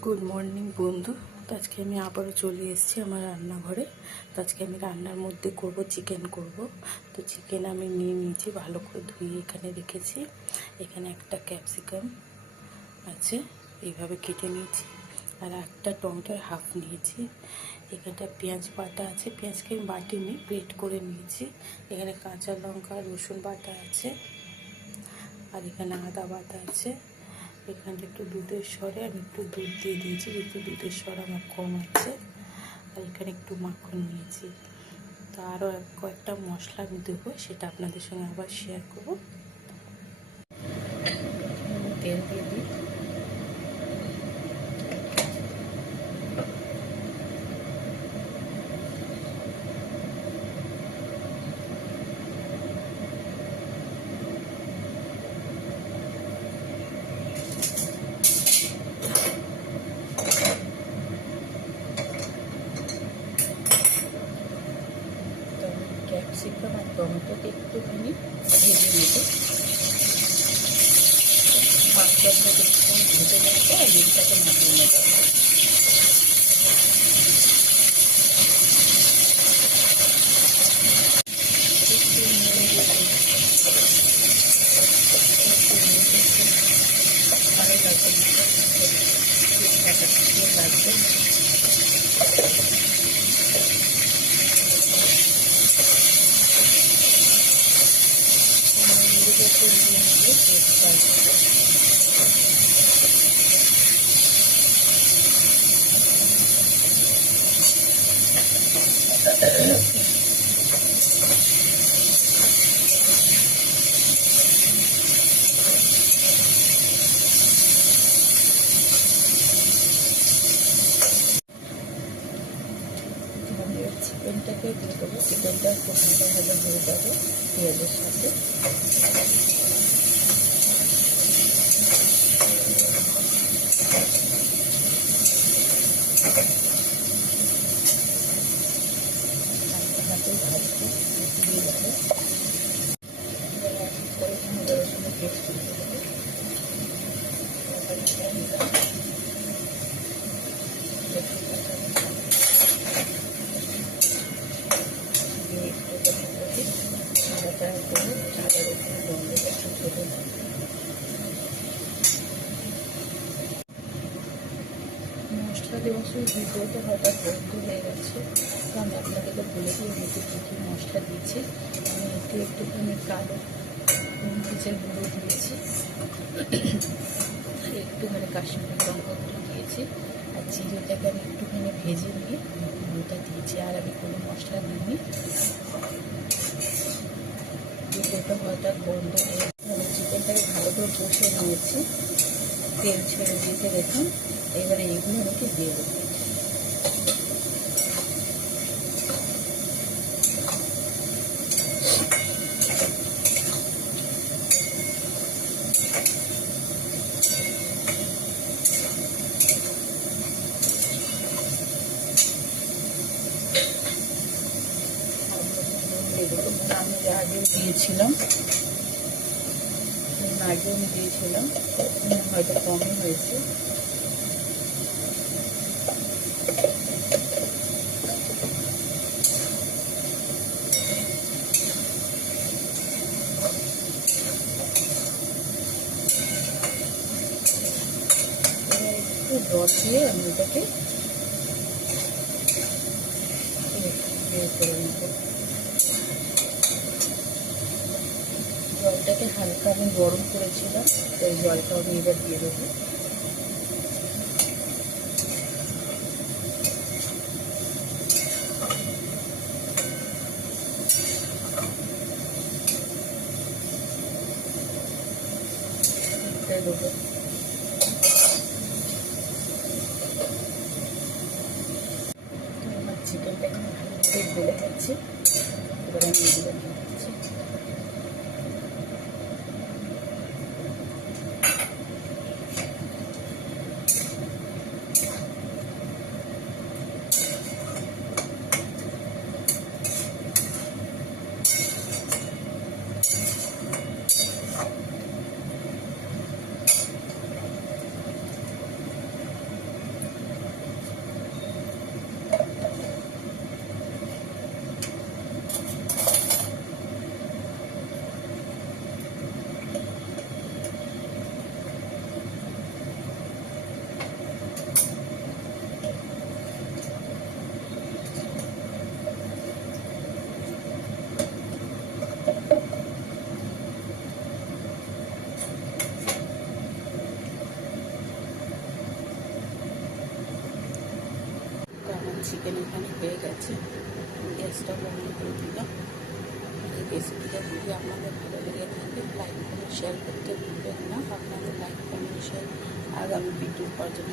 Good morning বন্ধু। তো আজকে আমি আবারও চলে এসেছি আমার রান্নাঘরে। তো আজকে আমি রান্নার মধ্যে করব চিকেন করব। তো চিকেন আমি নিয়ে নিয়েছি, ভালো করে ধুয়ে এখানে রেখেছি। এখানে একটা ক্যাপসিকাম আছে, এইভাবে কেটে নিয়েছি। আর একটা টমেটোর হাফ নিয়েছি। এখানটা পেঁয়াজ বাটা আছে, পেঁয়াজকে আমি বাটিনি, গ্রেট করে নিয়েছি। এখানে কাঁচা লঙ্কা রসুন বাটা আছে, আর এখানে আদা বাটা আছে। এখানে একটু দুধের সরে আমি একটু দুধ দিয়ে দিয়েছি, একটু দুধের সর আমার কম আছে। আর এখানে একটু মাখন নিয়েছি। তো আরও কয়েকটা মশলা আমি দেবো, সেটা আপনাদের সঙ্গে আবার শেয়ার করবো। তেল দিয়ে দিই। ক্যাপসিকাম আর টমেটোকে একটুখানি ভেজে নেব। 5-10 মিনিট একটুখানি ভেজে নেওয়ার পর ডিমটাকে নামিয়ে নেব। ভালো লাগবে, লাগবে। চিকেনটাকে দিয়ে দেবো। চিকেনটা খুব ভালোভাবে হয়ে যাবে পেঁয়াজের সাথে। হাতে ভাজতে দিয়ে দেবো। করে আদা রসুনের পেস্ট দিয়ে দেবো। মশলা দেওয়ার সময় ভিডিওটা হঠাৎ বন্ধ হয়ে গেছে। তো আমি আপনাকে তো বলে দিয়ে দিয়েছি কী কী মশলা দিয়েছি। আমি একটুখানি কালো মরিচের গুঁড়ো দিয়েছি, আর একটুখানি কাশ্মীরি লঙ্কা গুঁড়ো দিয়েছি। আর জিরেটাকে আমি একটুখানি ভেজে নিয়ে গুঁড়োটা দিয়েছি। আর আমি কোনো মশলা দিইনি। ভিডিওটা হঠাৎ বন্ধ হয়ে চিকেনটাকে ভালো করে কষে নিয়েছি, তেল ছেড়ে দিয়েছে দেখুন। এবারে এইগুলো আমাকে দিয়ে দেবো। আমি আগেও দিয়েছিলাম, হয়তো কমই হয়েছে। একটু জল দিয়ে আমি এটাকে করে নেব। জলটাকে হালকা আমি গরম করেছিলাম, তো এই জলটা আমি এবার দিয়ে দেবো। দেবো আমার চিকেনটাকে ভালো গলে গেছে। এবার আমি এগুলো দিয়ে দিচ্ছি। এখানে হয়ে গেছে, গ্যাসটা বন্ধ করে দিলাম। এই রেসিপিটা যদি আপনাদের ভালো লেগে থাকে লাইক কমেন্ট শেয়ার করতে ভুলবেন না। আপনাদের লাইক কমেন্ট শেয়ার আগামী ভিডিও পাওয়ার জন্য